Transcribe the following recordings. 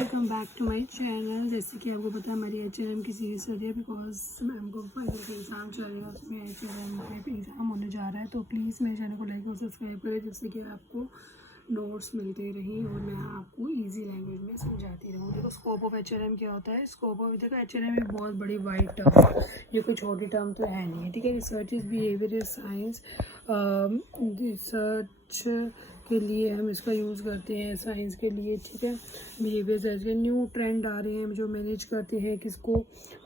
Welcome back to my channel. जैसे कि आपको पता है हमारी HRM की सीरीज चल रही है बिकॉज मैम को फाइनल का एग्ज़ाम चल रहा है, उसमें HRM का एग्ज़ाम होने जा रहा है। तो प्लीज़ मेरे चैनल को लाइक और सब्सक्राइब करें जिससे कि आपको नोट्स मिलते रहें और मैं आपको इजी लैंग्वेज में समझाती रहूँ। देखो स्कोप ऑफ HRM क्या होता है। स्कोप ऑफ देखो HRM एक बहुत बड़ी वाइड टर्म है, ये कोई छोटी टर्म तो है नहीं है, ठीक है। Research is behaviour is science. Research के लिए हम इसका यूज़ करते हैं, साइंस के लिए, ठीक है। बिहेवियर ऐसे न्यू ट्रेंड आ रहे हैं जो मैनेज करते हैं किसको,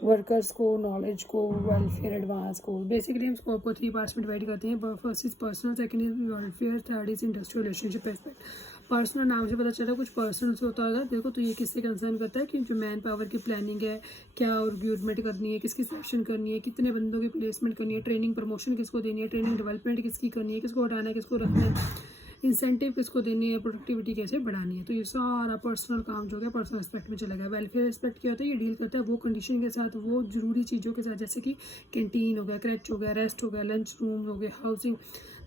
वर्कर्स को, नॉलेज को, वेलफेयर, एडवांस को। बेसिकली हम स्कोप को 3 पार्ट्स में डिवाइड करते हैं। First is personal, second is welfare, third is industrial relationship aspect. Personal नाम से पता चला कुछ पर्सनल से होता है। देखो तो ये किससे कंसर्न करता है कि जो मैन पावर की प्लानिंग है, क्या रिक्रूटमेंट करनी है, किसकी सिलेक्शन करनी है, कितने बंदों की प्लेसमेंट करनी है, ट्रेनिंग प्रमोशन किसको देनी है, ट्रेनिंग डेवलपमेंट किसकी करनी है, किसको हटाना है, किसको रखना है, इंसेंटिव किसको देनी है, प्रोडक्टिविटी कैसे बढ़ानी है। तो ये सारा पर्सनल काम जो है पर्सनल एस्पेक्ट में चला गया। वेलफेयर एस्पेक्ट क्या होता है, ये डील करता है वो कंडीशन के साथ, वो जरूरी चीज़ों के साथ, जैसे कि कैंटीन हो गया, क्रैच हो गया, रेस्ट हो गया, लंच रूम हो गया, हाउसिंग।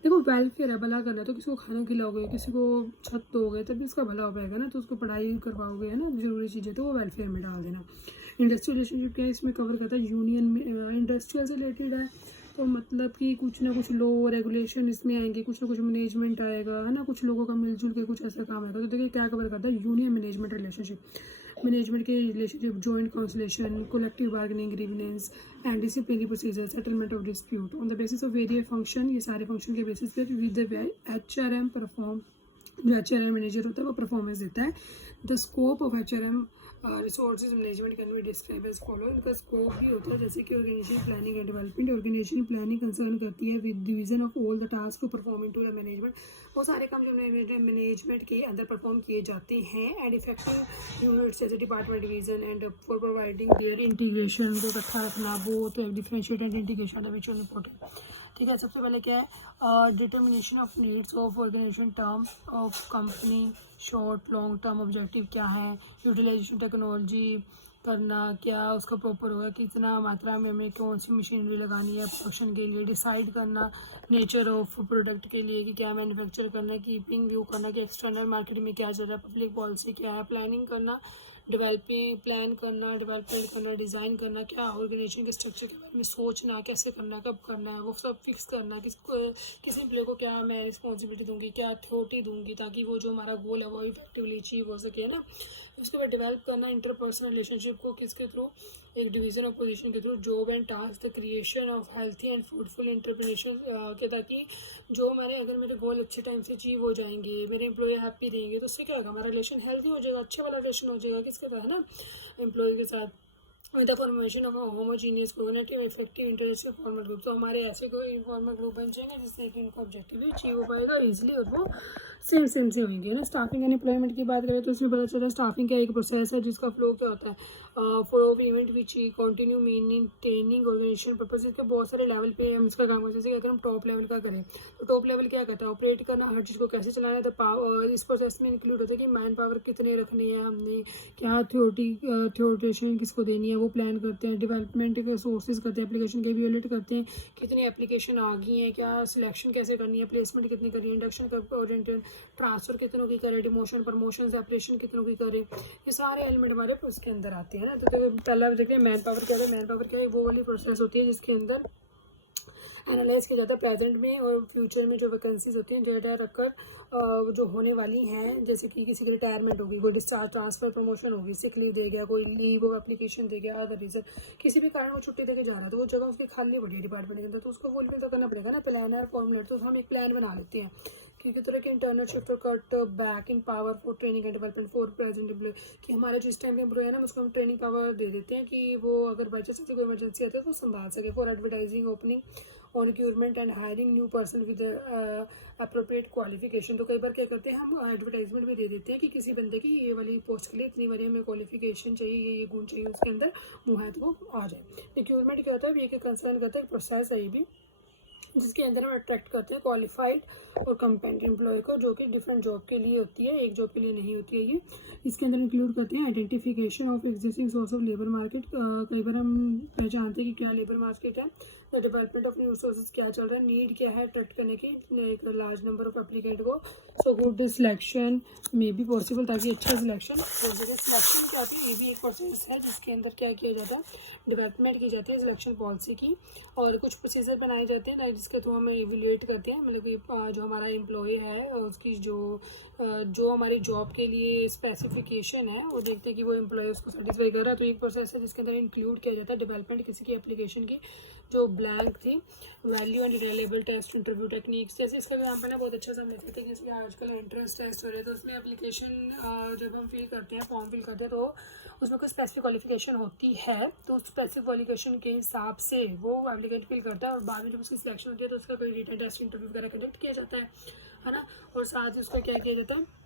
देखो वेलफेयर है, भला करना है तो किसी को खाना खिलाओगे, किसी को छत दोगे तभी इसका भला हो पाएगा ना, तो उसको पढ़ाई करवाओगे, है ना, जरूरी चीज़ें, तो वो वेलफेयर में डाल देना। इंडस्ट्रियल रिलेशनशिप क्या है, इसमें कवर करता है यूनियन में, इंडस्ट्रियल से रिलेटेड है तो मतलब कि कुछ ना कुछ लो रेगुलेशन इसमें आएंगे, कुछ ना कुछ मैनेजमेंट आएगा, है ना, कुछ लोगों का मिलजुल के कुछ ऐसा काम आएगा। तो देखिए क्या कवर करता है, यूनियन मैनेजमेंट रिलेशनशिप, मैनेजमेंट के relationship, joint consultation, collective bargaining, grievance and disciplinary procedure, settlement of dispute on the basis of various function. ये सारे फंक्शन के बेसिस पे विद द HRM परफॉर्म, जो HRM मैनेजर होता है वो परफॉर्मेंस देता है। The scope of HRM resources management can be describe as follow. इनका स्कोप भी होता है जैसे कि organisation planning and development. Organisation planning concern करती है with division of all the task to perform into the management. वो सारे काम जो मैनेजमेंट के अंदर परफॉर्म किए जाते हैं। एंड इफेक्टिव यूनिट्स जैसे department division and for providing their integration को इकट्ठा रखना, वो तो differentiate and integration which is important, ठीक है। सबसे पहले क्या है, determination of needs of organisation, term of company, short long term objective क्या है, यूटिलाइजेशन टेक्नोलॉजी करना, क्या उसका प्रॉपर होगा, कितना मात्रा में हमें कौन सी मशीनरी लगानी है प्रोडक्शन के लिए, डिसाइड करना नेचर ऑफ प्रोडक्ट के लिए कि क्या मैन्युफैक्चर करना है, कीपिंग व्यू करना कि एक्सटर्नल मार्केट में क्या चल रहा है, पब्लिक पॉलिसी क्या है, प्लानिंग करना, डेवलपिंग प्लान करना, डेवलपमेंट करना, डिज़ाइन करना, क्या ऑर्गेनाइजेशन के स्ट्रक्चर के बारे में सोचना, कैसे करना, कब करना है, वो सब फिक्स करना, किस एम्प्लॉय को क्या मैं रिस्पॉन्सिबिलिटी दूंगी, क्या अथॉरिटी दूंगी ताकि वो जो हमारा गोल है वो इफेक्टिवली अचीव हो सके ना। उसके बाद डेवलप करना इंटरपर्सनल रिलेशनशिप को किसके थ्रू, एक डिवीजन ऑफ पोजीशन के through, job and task, the creation of healthy and fruitful interpretation के, ताकि जो मैंने अगर मेरे गोल अच्छे टाइम से अचीव हो जाएंगे, मेरे एम्प्लॉय हैप्पी रहेंगे, तो उससे क्या होगा, हमारा रिलेशन हेल्थी हो जाएगा, अच्छे वाला रिलेशन हो जाएगा किसके साथ, है ना, एम्प्लॉय के साथ। With the formation of homogeneous coordinative effective interested formal group, तो हमारे ऐसे कोई इनफॉर्मल ग्रुप बन जाएंगे जिससे कि उनका ऑब्जेक्टिव भी अचीव हो पाएगा इजीली और वो सेम से होंगे ना। स्टाफिंग एंड एम्प्लॉयमेंट की बात करें तो उसमें पता चला स्टाफिंग का एक प्रोसेस है जिसका फ्लो क्या होता है, for of event which continue maintaining organisation purpose. इसके बहुत सारे लेवल पे हम इसका काम करते हैं। जैसे अगर हम टॉप लेवल का करें तो टॉप लेवल क्या करता है, ऑपरेट करना, हर चीज़ को कैसे चलाना है। तो पावर इस प्रोसेस में इंक्लूड होता है कि मैन पावर कितने रखने हैं हमने, क्या थ्योरेशन किसको देनी है वो प्लान करते हैं, डेवलपमेंट के सोर्सेज करते हैं, एप्लीकेशन के इवैल्यूएट करते हैं, कितनी एप्लीकेशन आ गई हैं, क्या सिलेक्शन कैसे करनी है, प्लेसमेंट कितनी करनी है, इंडक्शन कब ओरिएंटेड, ट्रांसफर कितनों की करें, डिमोशन प्रमोशन सेपरेशन कितनों की करें, ये सारे एलिमेंट हमारे उसके अंदर आते हैं ना। तो पहला देखिए मैन पावर क्या है, मैन पावर क्या है, वो वाली प्रोसेस होती है जिसके अंदर एनालाइज किया जाता है प्रेजेंट में और फ्यूचर में जो वैकेंसीज होती हैं डेटा रखकर जो होने वाली हैं, जैसे कि किसी की रिटायरमेंट होगी, कोई डिस्चार्ज ट्रांसफर प्रमोशन होगी, सिक लीव दे गया, कोई लीव ऑफ एप्लीकेशन दे गया, अदर रीजन किसी भी कारण वो छुट्टी देके जा रहा है तो वो जगह उसकी खाली पड़ी है डिपार्टमेंट के अंदर, तो उसको फुलफिल तो करना पड़ेगा ना, प्लानर फॉर्मुलेट। तो हम एक प्लान बना लेते हैं क्योंकि तरह के internal shift cut back in power for training and development for present employ, कि हमारा जिस टाइम के एम्प्लॉय है ना उसको हम ट्रेनिंग पावर दे देते हैं कि वो अगर बाई चांस कोई इमरजेंसी आता है तो संभाल सके। For advertising opening on recruitment and hiring new person with appropriate qualification. तो कई बार क्या करते हैं हम एडवर्टाइजमेंट भी दे देते हैं कि किसी बंदे की ये वाली पोस्ट के लिए इतनी बारी हमें क्वालिफिकेशन चाहिए, ये गुण चाहिए उसके अंदर, वो है तो वो आ जाए। रिक्रूटमेंट क्या होता है, ये कंसर्न करता है प्रोसेस है ये भी, जिसके अंदर हम अट्रैक्ट करते हैं क्वालिफाइड और कंपेटेंट एम्प्लॉय को, जो कि डिफरेंट जॉब के लिए होती है, एक जॉब के लिए नहीं होती है ये। इसके अंदर इंक्लूड करते हैं identification of existing source of labour market. कई बार हम पहचानते हैं कि क्या लेबर मार्केट है, the development of new sources क्या चल रहा है, नीड क्या है अट्रैक्ट करने की एक लार्ज नंबर ऑफ एप्लीकेंट को, so good selection may be possible, ताकि अच्छा सिलेक्शन हो सके। सिलेक्शन क्या होती है, ये भी एक प्रोसेस है जिसके अंदर क्या किया जाता है, डेवलपमेंट की जाती है सिलेक्शन पॉलिसी की, और कुछ प्रोसीजर बनाए जाते हैं जिसके थ्रू हम इवेल्युएट करते हैं, मतलब कि जो हमारा एम्प्लॉय है उसकी जो हमारी जॉब के लिए स्पेसिफिकेशन है वो देखते हैं कि वो एम्प्लॉय उसको सेटिस्फाई कर रहा है। तो एक प्रोसेस है जिसके अंदर इंक्लूड किया जाता है डेवलपमेंट किसी की एप्लीकेशन की जो ब्लैंक थी, value and reliable test interview techniques. जैसे इसका एग्जाम्पल है बहुत अच्छा सा लेते थे, जैसे आजकल एंट्रेंस टेस्ट हो रहे हैं, तो उसमें एप्लीकेशन जब हम फिल करते हैं, फॉर्म फिल करते हैं, तो उसमें कोई स्पेसिफिक क्वालिफिकेशन होती है, तो उस स्पेसिफिक क्वालिफिकेशन के हिसाब से वो एप्लीकेंट फिल करता है, और बाद में जब उसकी सिलेक्शन होती है तो उसका कोई रिटन टेस्ट इंटरव्यू वगैरह कंडक्ट किया जाता है ना। और साथ ही उसका क्या किया जाता है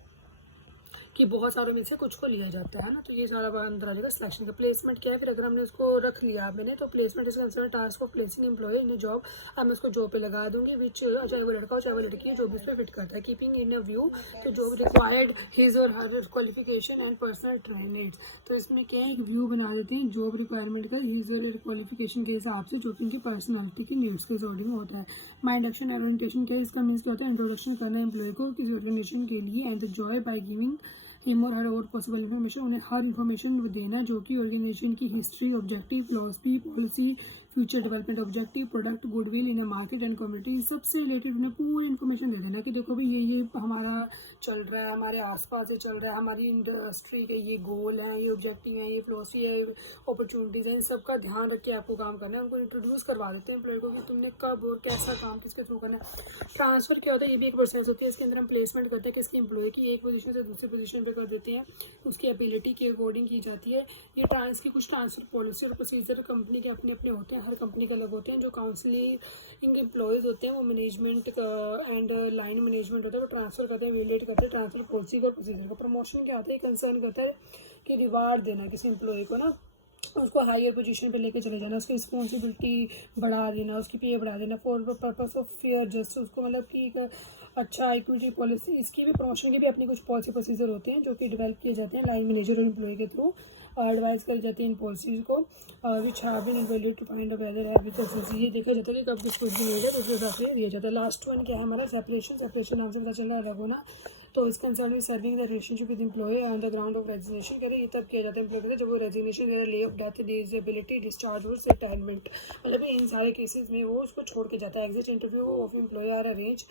कि बहुत सारों में से कुछ को लिया जाता है ना। तो ये सारा अंदर आ जाएगा सिलेक्शन का। प्लेसमेंट क्या है, फिर अगर हमने उसको रख लिया मैंने, तो placement is concern task of placing employ in job. अब मैं उसको जॉब पे लगा दूंगी, विच चाहे वो लड़का हो चाहे वो लड़की है, जो भी उस पर फिट करता है, कीपिंग इन अ व्यू तो जो रिक्वायर्ड हिज और हर क्वालिफिकेशन एंड पर्सनल ट्रेनिंग्स। तो इसमें क्या है, एक व्यू बना देते हैं जॉब रिक्वायरमेंट का हिज और क्वालिफिकेशन के हिसाब से, जो कि उनकी पर्सनैलिटी की नीड्स के अकॉर्डिंग होता है। माई इंडक्शन ओरिएंटेशन क्या है, इसका मीन्स क्या होता है, इंट्रोडक्शन करना एम्प्लॉय को किसी ऑर्गेनाइजेशन के लिए, and the Joy by giving him और हर और पॉसिबल इन्फॉर्मेशन, उन्हें हर इन्फॉर्मेशन देना जो कि ऑर्गेनाइजेशन की history, objective, philosophy, policy, future development objective, product, goodwill in a market and community, सबसे रिलेटेड उन्हें पूरी इन्फॉर्मेशन दे देना कि देखो भाई ये हमारा चल रहा है, हमारे आसपास ये चल रहा है, हमारी इंडस्ट्री के ये गोल हैं, ये ऑब्जेक्टिव हैं, ये फिलॉसफी है, अपॉर्चुनिटीज़ हैं, इन सब का ध्यान रख के आपको काम करना है। उनको इंट्रोड्यूस करवा देते हैं एम्प्लॉय को कि तुमने कब और कैसा काम किसके थ्रू करना है। ट्रांसफ़र क्या होता है, ये भी एक प्रोसेस होती है, इसके अंदर हम प्लेसमेंट करते हैं किसकी एम्प्लॉय की, एक पोजीशन से दूसरी पोजीशन पे कर देते हैं, उसकी एबिलिटी के अकॉर्डिंग की जाती है। ये की कुछ ट्रांसफ़र पॉलिसी और प्रोसीजर कंपनी के अपने अपने होते हैं, हर कंपनी के अलग होते हैं। जो काउंसलिंग एम्प्लॉयज़ होते हैं वो मैनेजमेंट एंड लाइन मैनेजमेंट होता है, वो ट्रांसफ़र करते हैं, विलेट करते हैं ट्रांसफ़र पॉलिसी का प्रोसीजर का। प्रमोशन क्या होता है, कंसर्न करता है कि रिवार्ड देना किसी एम्प्लॉय को ना, उसको हायर पोजीशन पे लेके चले जाना, उसकी रिस्पॉन्सिबिलिटी बढ़ा देना, उसकी पे बढ़ा देना for purpose of fair justice, उसको मतलब कि एक अच्छा इक्विटी पॉलिसी। इसकी भी प्रमोशन के भी अपने कुछ पॉलिसी प्रोसीजर होते हैं जो कि डेवलप किए जाते हैं लाइन मैनेजर और एम्प्लॉय के थ्रू, एडवाइस करी जाती है इन पॉलिसीज़ को, which have been evaluated to find out whether have which ये देखा जाता है कि कब किस कुछ भी नहीं है, तो उसके हिसाब से दिया जाता है। लास्ट वन क्या है हमारा, सेपरेशन नाम से पता चल रहा है रघुना। तो इस कंसर्न में serving the relationship with employ on the ground of resignation, करें ये तब किया जाता है एम्प्लॉय जब वो रेजिग्नेशन या leave of death, disability, discharge और रिटायरमेंट, मतलब इन सारे केसेस में वो उसको छोड़ के जाता है। Exit interview of employ are arrange,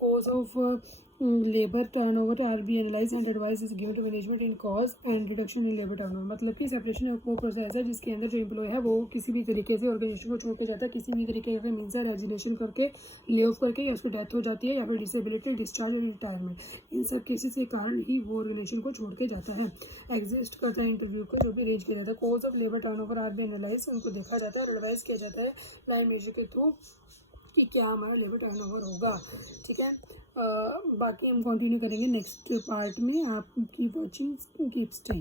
cause of labor turnover are be analyzed and advice is given to management in cause and reduction in labor turnover। मतलब कि सेपरेशन वो प्रोसेस है जिसके अंदर जो एम्प्लॉय है वो किसी भी तरीके से ऑर्गेनाइजेशन को छोड़ के जाता है, किसी भी तरीके से मीन्स रेजिग्नेशन करके, ले ऑफ करके, या उसको डेथ हो जाती है, या फिर डिसेबिलिटी, डिस्चार्ज और रिटायरमेंट, इन सब केसेस के कारण ही वो ऑर्गेनाइजेशन को छोड़ के जाता है। एग्जिस्ट करता है इंटरव्यू को जो भी अरेंज किया जाता है। Cause of labour turnover are be analyse, उनको देखा जाता है और एडवाइस किया जाता है लाइन मैनेजर के थ्रू कि क्या हमारा लेबर टर्नओवर होगा। ठीक है, बाकी हम कंटिन्यू करेंगे नेक्स्ट पार्ट में। आपकी वॉचिंग कीप स्टेइंग।